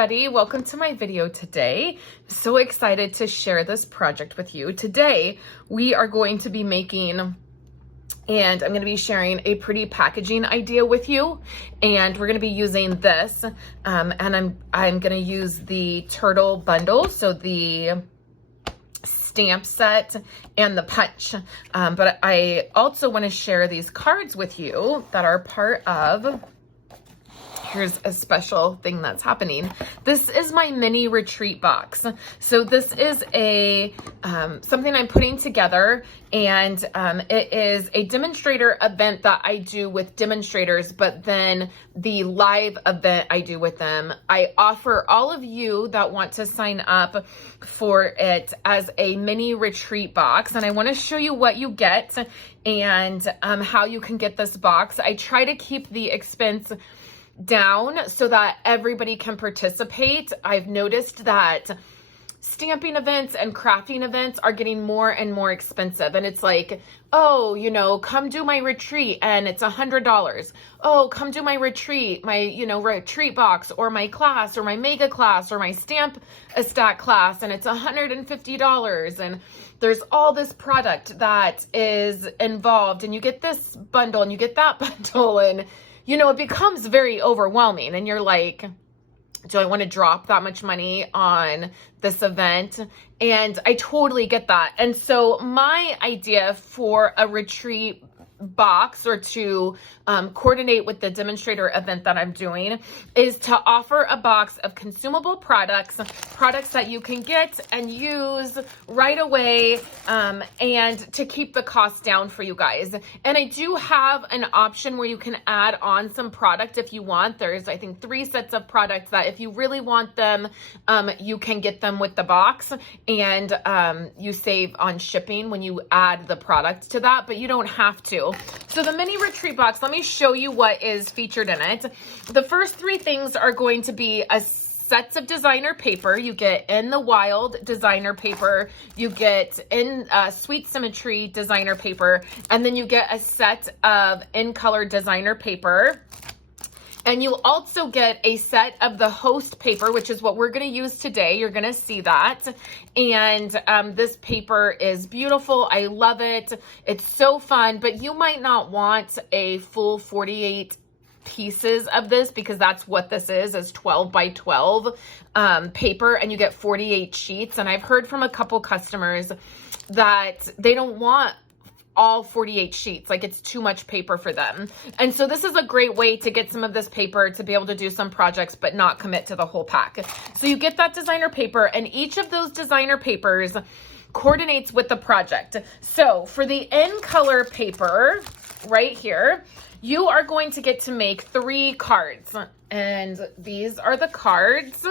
everybody, welcome to my video today. So excited to share this project with you. Today we are going to be making, and I'm going to be sharing a pretty packaging idea with you, and we're going to be using this and I'm going to use the turtle bundle, so the stamp set and the punch, but I also want to share these cards with you that are part of. Here's a special thing that's happening. This is my mini retreat box. So this is a something I'm putting together, and it is a demonstrator event that I do with demonstrators, but then the live event I do with them. I offer all of you that want to sign up for it as a mini retreat box, and I want to show you what you get and how you can get this box. I try to keep the expense down so that everybody can participate. I've noticed that stamping events and crafting events are getting more and more expensive, and it's like, oh, you know, come do my retreat and it's $100. Oh, come do my retreat, my, you know, retreat box, or my class, or my mega class, or my stamp a stack class, and it's $150. And there's all this product that is involved, and you get this bundle and you get that bundle, and you know, it becomes very overwhelming, and you're like, do I want to drop that much money on this event? And I totally get that. And so my idea for a retreat box, or to coordinate with the demonstrator event that I'm doing, is to offer a box of consumable products that you can get and use right away, and to keep the cost down for you guys. And I do have an option where you can add on some product if you want. There's, I think, 3 sets of products that if you really want them, you can get them with the box, and you save on shipping when you add the product to that, but you don't have to. So the mini retreat box, let me show you what is featured in it. The first 3 things are going to be a sets of designer paper. You get In the Wild designer paper, you get in Sweet Symmetry designer paper, and then you get a set of In Color designer paper. And you also get a set of the host paper, which is what we're going to use today. You're going to see that. And this paper is beautiful. I love it. It's so fun, but you might not want a full 48 pieces of this, because that's what this is 12 by 12 paper, and you get 48 sheets. And I've heard from a couple customers that they don't want all 48 sheets, like it's too much paper for them. And so this is a great way to get some of this paper to be able to do some projects but not commit to the whole pack. So you get that designer paper, and each of those designer papers coordinates with the project. So for the In Color paper right here, you are going to get to make 3 cards, and these are the cards.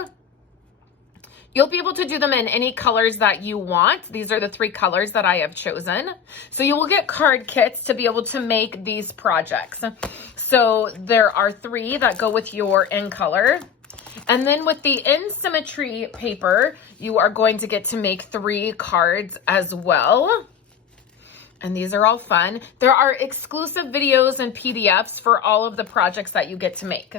You'll be able to do them in any colors that you want. These are the 3 colors that I have chosen. So you will get card kits to be able to make these projects. So there are 3 that go with your In Color. And then with the In Symmetry paper, you are going to get to make 3 cards as well. And these are all fun. There are exclusive videos and PDFs for all of the projects that you get to make.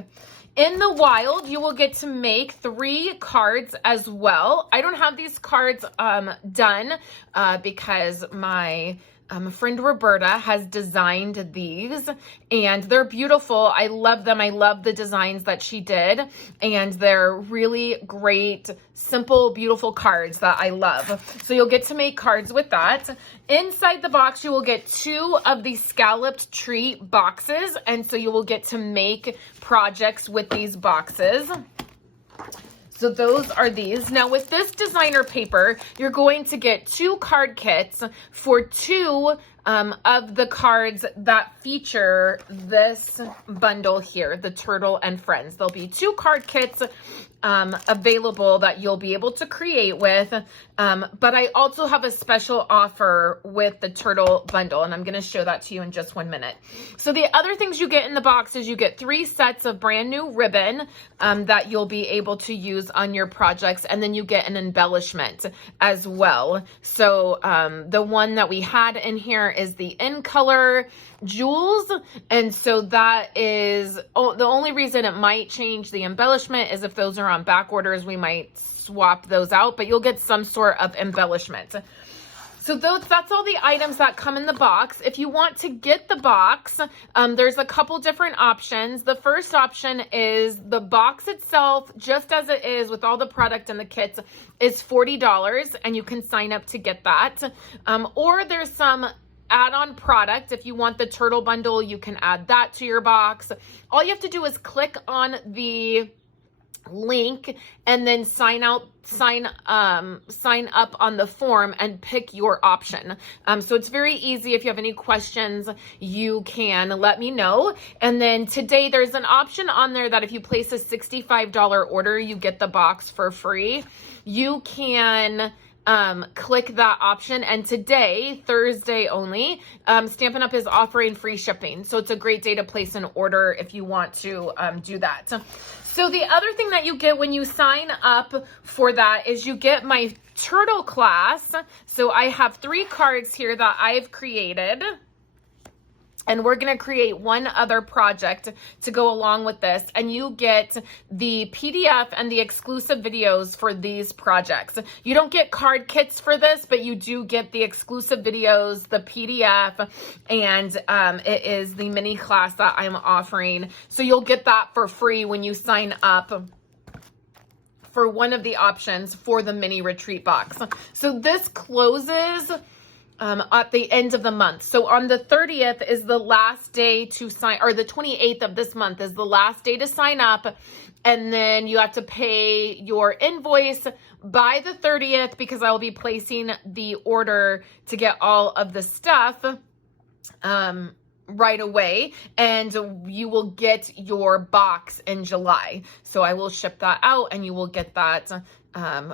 In the Wild, you will get to make 3 cards as well. I don't have these cards done because my friend Roberta has designed these, and they're beautiful. I love them. I love the designs that she did, and they're really great, simple, beautiful cards that I love. So you'll get to make cards with that. Inside the box, you will get 2 of the scalloped tree boxes, and so you will get to make projects with these boxes. So those are these. Now with this designer paper, you're going to get 2 card kits for 2 of the cards that feature this bundle here, the Turtle and Friends. There'll be 2 card kits available that you'll be able to create with. But I also have a special offer with the Turtle bundle, and I'm going to show that to you in just 1 minute. So the other things you get in the box is you get 3 sets of brand new ribbon that you'll be able to use on your projects, and then you get an embellishment as well. So the one that we had in here is the In Color jewels. And so that is the only reason it might change the embellishment is if those are on back orders, we might swap those out, but you'll get some sort of embellishment. So that's all the items that come in the box. If you want to get the box, there's a couple different options. The first option is the box itself, just as it is with all the product and the kits, is $40, and you can sign up to get that. Or there's some add-on product. If you want the turtle bundle, you can add that to your box. All you have to do is click on the link and then sign up on the form and pick your option. So it's very easy. If you have any questions, you can let me know. And then today there's an option on there that if you place a $65 order, you get the box for free. You can click that option. And today, Thursday only, Stampin' Up! Is offering free shipping. So it's a great day to place an order if you want to do that. So the other thing that you get when you sign up for that is you get my turtle class. So I have 3 cards here that I've created. And we're going to create one other project to go along with this. And you get the PDF and the exclusive videos for these projects. You don't get card kits for this, but you do get the exclusive videos, the PDF, and it is the mini class that I'm offering. So you'll get that for free when you sign up for one of the options for the mini retreat box. So this closes at the end of the month. So on the 30th is the last day to sign, or the 28th of this month is the last day to sign up. And then you have to pay your invoice by the 30th because I will be placing the order to get all of the stuff right away, and you will get your box in July. So I will ship that out and you will get that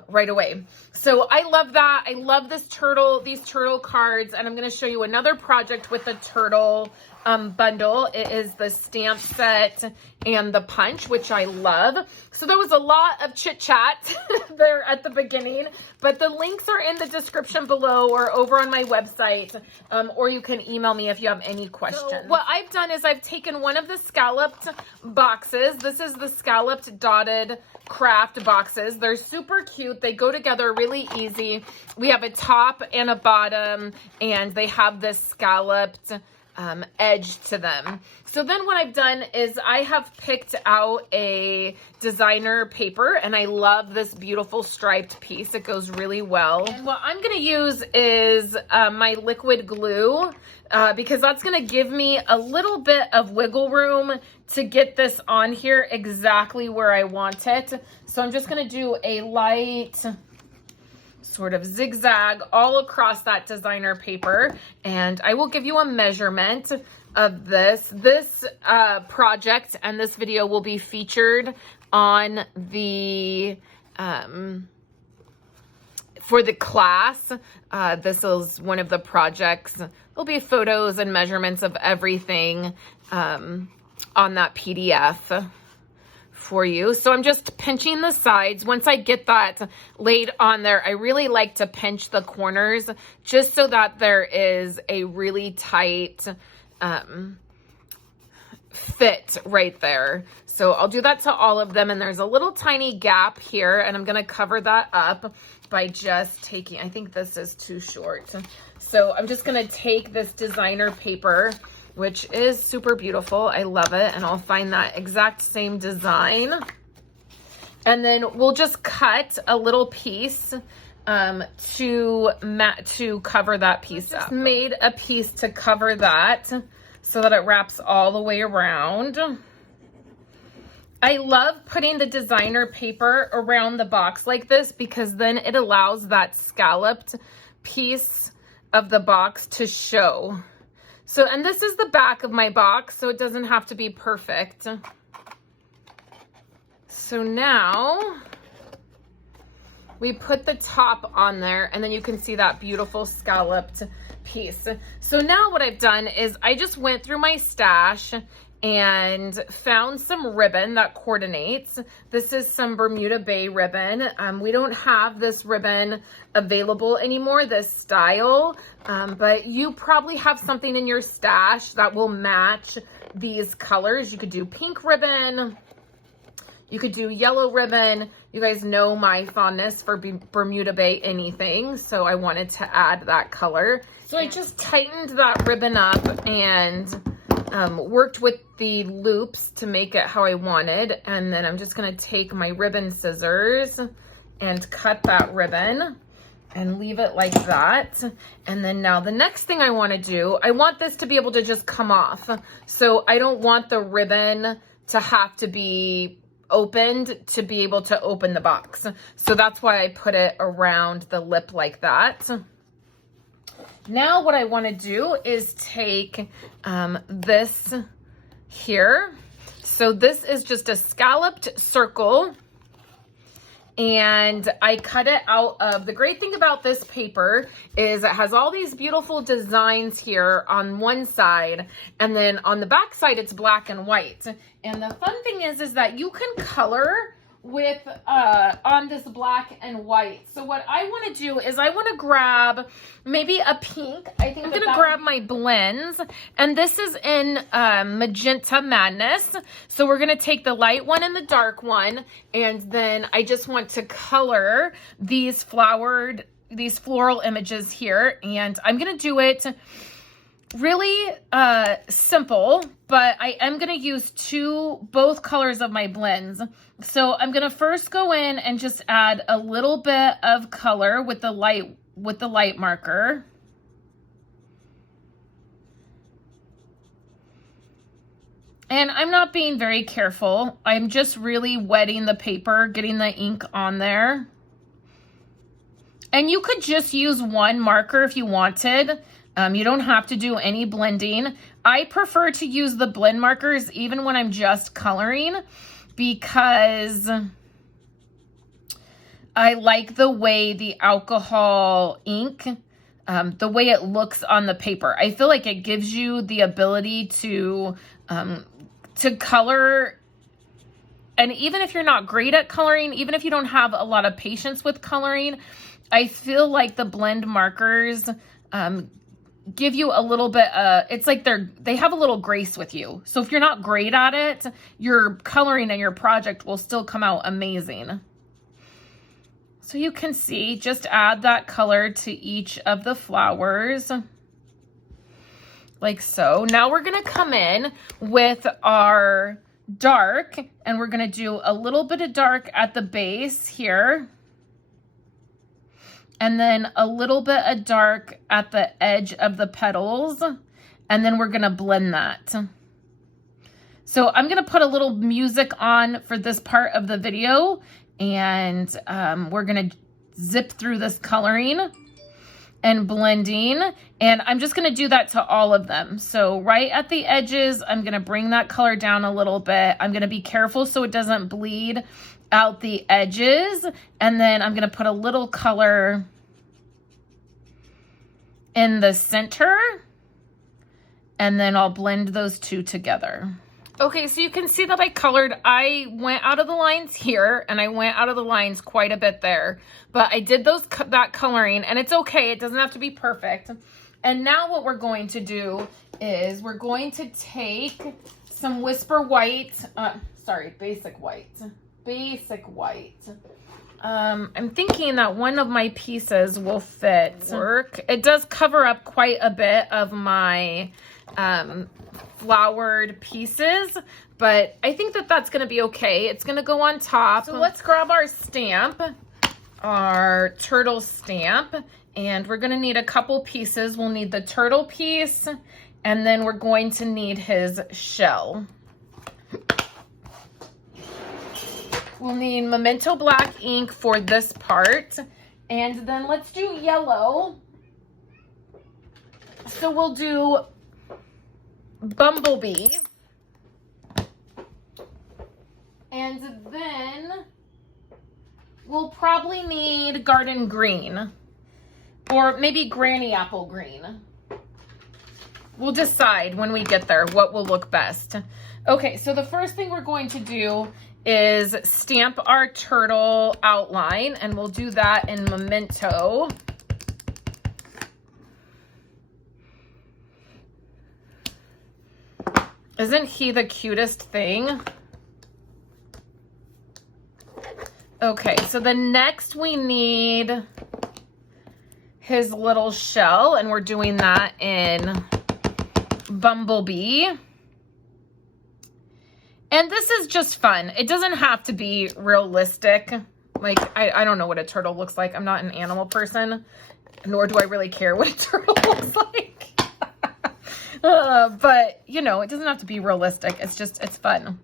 right away. So I love that. I love these turtle cards, and I'm going to show you another project with the turtle bundle. It is the stamp set and the punch, which I love. So there was a lot of chit chat there at the beginning, but the links are in the description below or over on my website, or you can email me if you have any questions. So what I've done is I've taken one of the scalloped boxes. This is the scalloped dotted craft boxes. They're super cute. They go together really easy. We have a top and a bottom, and they have this scalloped edge to them. So then what I've done is I have picked out a designer paper, and I love this beautiful striped piece. It goes really well. And what I'm going to use is my liquid glue because that's going to give me a little bit of wiggle room to get this on here exactly where I want it. So I'm just going to do a light sort of zigzag all across that designer paper, and I will give you a measurement of this. This project and this video will be featured on the for the class. This is one of the projects. There'll be photos and measurements of everything on that PDF for you. So I'm just pinching the sides. Once I get that laid on there, I really like to pinch the corners just so that there is a really tight fit right there. So I'll do that to all of them, and there's a little tiny gap here, and I'm going to cover that up by just taking, I think this is too short. So I'm just going to take this designer paper, which is super beautiful. I love it. And I'll find that exact same design. And then we'll just cut a little piece to cover that piece up. Just made a piece to cover that so that it wraps all the way around. I love putting the designer paper around the box like this because then it allows that scalloped piece of the box to show. So, and this is the back of my box, so it doesn't have to be perfect. So now we put the top on there, and then you can see that beautiful scalloped piece. So now what I've done is I just went through my stash and found some ribbon that coordinates. This is some Bermuda Bay ribbon. We don't have this ribbon available anymore, this style, but you probably have something in your stash that will match these colors. You could do pink ribbon, you could do yellow ribbon. You guys know my fondness for Bermuda Bay anything, so I wanted to add that color. So I just tightened that ribbon up and worked with the loops to make it how I wanted. And then I'm just gonna take my ribbon scissors and cut that ribbon and leave it like that. And then now the next thing I wanna do, I want this to be able to just come off. So I don't want the ribbon to have to be opened to be able to open the box. So that's why I put it around the lip like that. Now what I want to do is take this here. So this is just a scalloped circle, and I cut it out of, the great thing about this paper is it has all these beautiful designs here on one side, and then on the back side it's black and white. And the fun thing is that you can color with on this black and white. So what I want to do is I want to grab maybe a pink. I think I'm going to grab my blends, and this is in Magenta Madness. So we're going to take the light one and the dark one, and then I just want to color these floral images here, and I'm going to do it really simple, but I am going to use both colors of my blends. So I'm going to first go in and just add a little bit of color with the light marker. And I'm not being very careful. I'm just really wetting the paper, getting the ink on there. And you could just use one marker if you wanted. You don't have to do any blending. I prefer to use the blend markers even when I'm just coloring, because I like the way the alcohol ink, the way it looks on the paper. I feel like it gives you the ability to color. And even if you're not great at coloring, even if you don't have a lot of patience with coloring, I feel like the blend markers give you a little bit, it's like they have a little grace with you. So if you're not great at it, your coloring and your project will still come out amazing. So you can see, just add that color to each of the flowers, like so. Now we're gonna come in with our dark, and we're gonna do a little bit of dark at the base here, and then a little bit of dark at the edge of the petals, and then we're gonna blend that. So I'm gonna put a little music on for this part of the video, and we're gonna zip through this coloring and blending, and I'm just gonna do that to all of them. So right at the edges, I'm gonna bring that color down a little bit. I'm gonna be careful so it doesn't bleed out the edges, and then I'm gonna put a little color in the center, and then I'll blend those two together. Okay, so you can see that I went out of the lines here, and I went out of the lines quite a bit there, but I did that coloring, and it's okay, it doesn't have to be perfect. And now what we're going to do is we're going to take some Whisper White, Basic White. I'm thinking that one of my pieces will work. It does cover up quite a bit of my flowered pieces, but I think that that's gonna be okay. It's gonna go on top. So let's grab our stamp, our turtle stamp, and we're gonna need a couple pieces. We'll need the turtle piece, and then we're going to need his shell. We'll need Memento Black ink for this part, and then let's do yellow. So we'll do Bumblebee, and then we'll probably need Garden Green, or maybe Granny Apple Green. we'll decide when we get there what will look best. Okay, so the first thing we're going to do is stamp our turtle outline, and we'll do that in Memento. Isn't he the cutest thing? Okay, so the next we need his little shell, and we're doing that in Bumblebee. And this is just fun. It doesn't have to be realistic. Like, I don't know what a turtle looks like. I'm not an animal person, nor do I really care what a turtle looks like. But, you know, it doesn't have to be realistic. It's fun.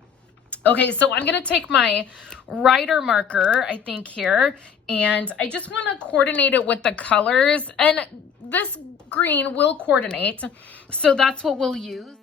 Okay, so I'm going to take my writer marker, I think here, and I just want to coordinate it with the colors. And this green will coordinate, so that's what we'll use.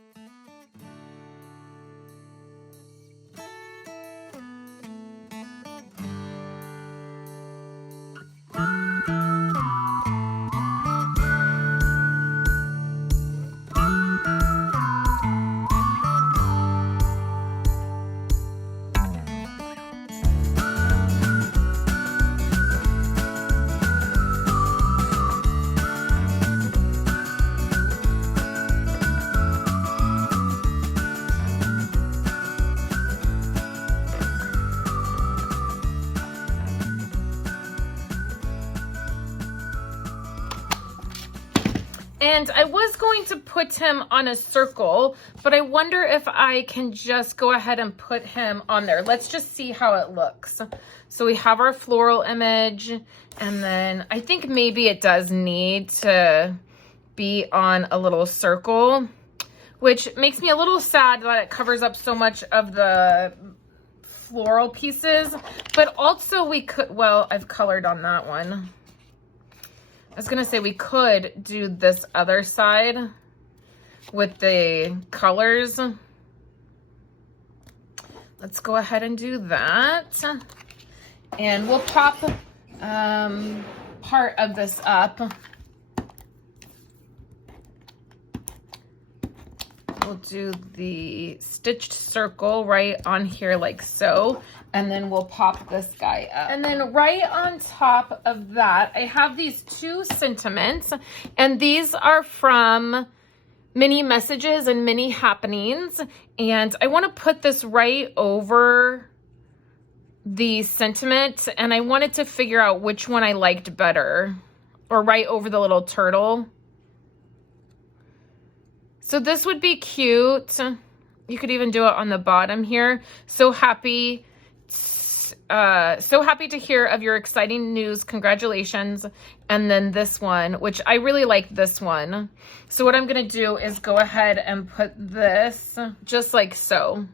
And I was going to put him on a circle, but I wonder if I can just go ahead and put him on there. Let's just see how it looks. So we have our floral image, and then I think maybe it does need to be on a little circle, which makes me a little sad that it covers up so much of the floral pieces. But also we could, well, I've colored on that one. I was going to say we could do this other side with the colors. Let's go ahead and do that. And we'll pop part of this up. We'll do the stitched circle right on here like so. And then we'll pop this guy up. And then right on top of that, I have these two sentiments, and these are from Mini Messages and Mini Happenings. And I want to put this right over the sentiment, and I wanted to figure out which one I liked better, or right over the little turtle. So this would be cute. You could even do it on the bottom here. So happy to hear of your exciting news. Congratulations. And then this one, which I really like this one. So what I'm going to do is go ahead and put this just like so.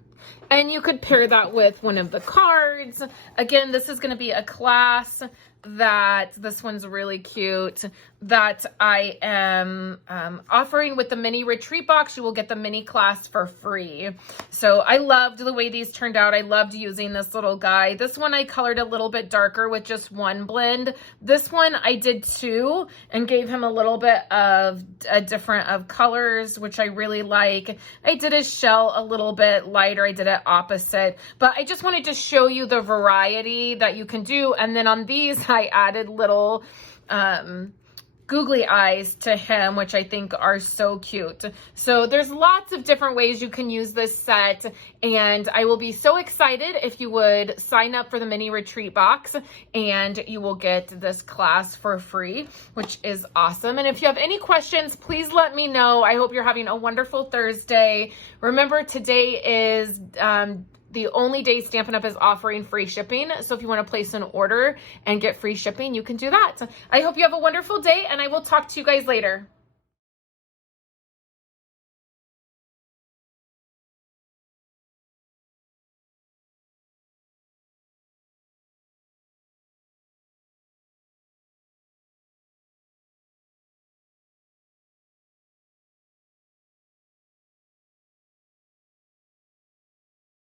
And you could pair that with one of the cards. Again, this is going to be a class that this one's really cute that I am offering with the mini retreat box. You will get the mini class for free. So I loved the way these turned out. I loved using this little guy. This one I colored a little bit darker with just one blend. This one I did two and gave him a little bit of a different of colors, which I really like. I did his shell a little bit lighter. I did it opposite, but I just wanted to show you the variety that you can do. And then on these, I added little googly eyes to him, which I think are so cute. So there's lots of different ways you can use this set, and I will be so excited if you would sign up for the mini retreat box, and you will get this class for free, which is awesome. And if you have any questions, please let me know. I hope you're having a wonderful Thursday. Remember, today is the only day Stampin' Up! Is offering free shipping. So if you want to place an order and get free shipping, you can do that. I hope you have a wonderful day, and I will talk to you guys later.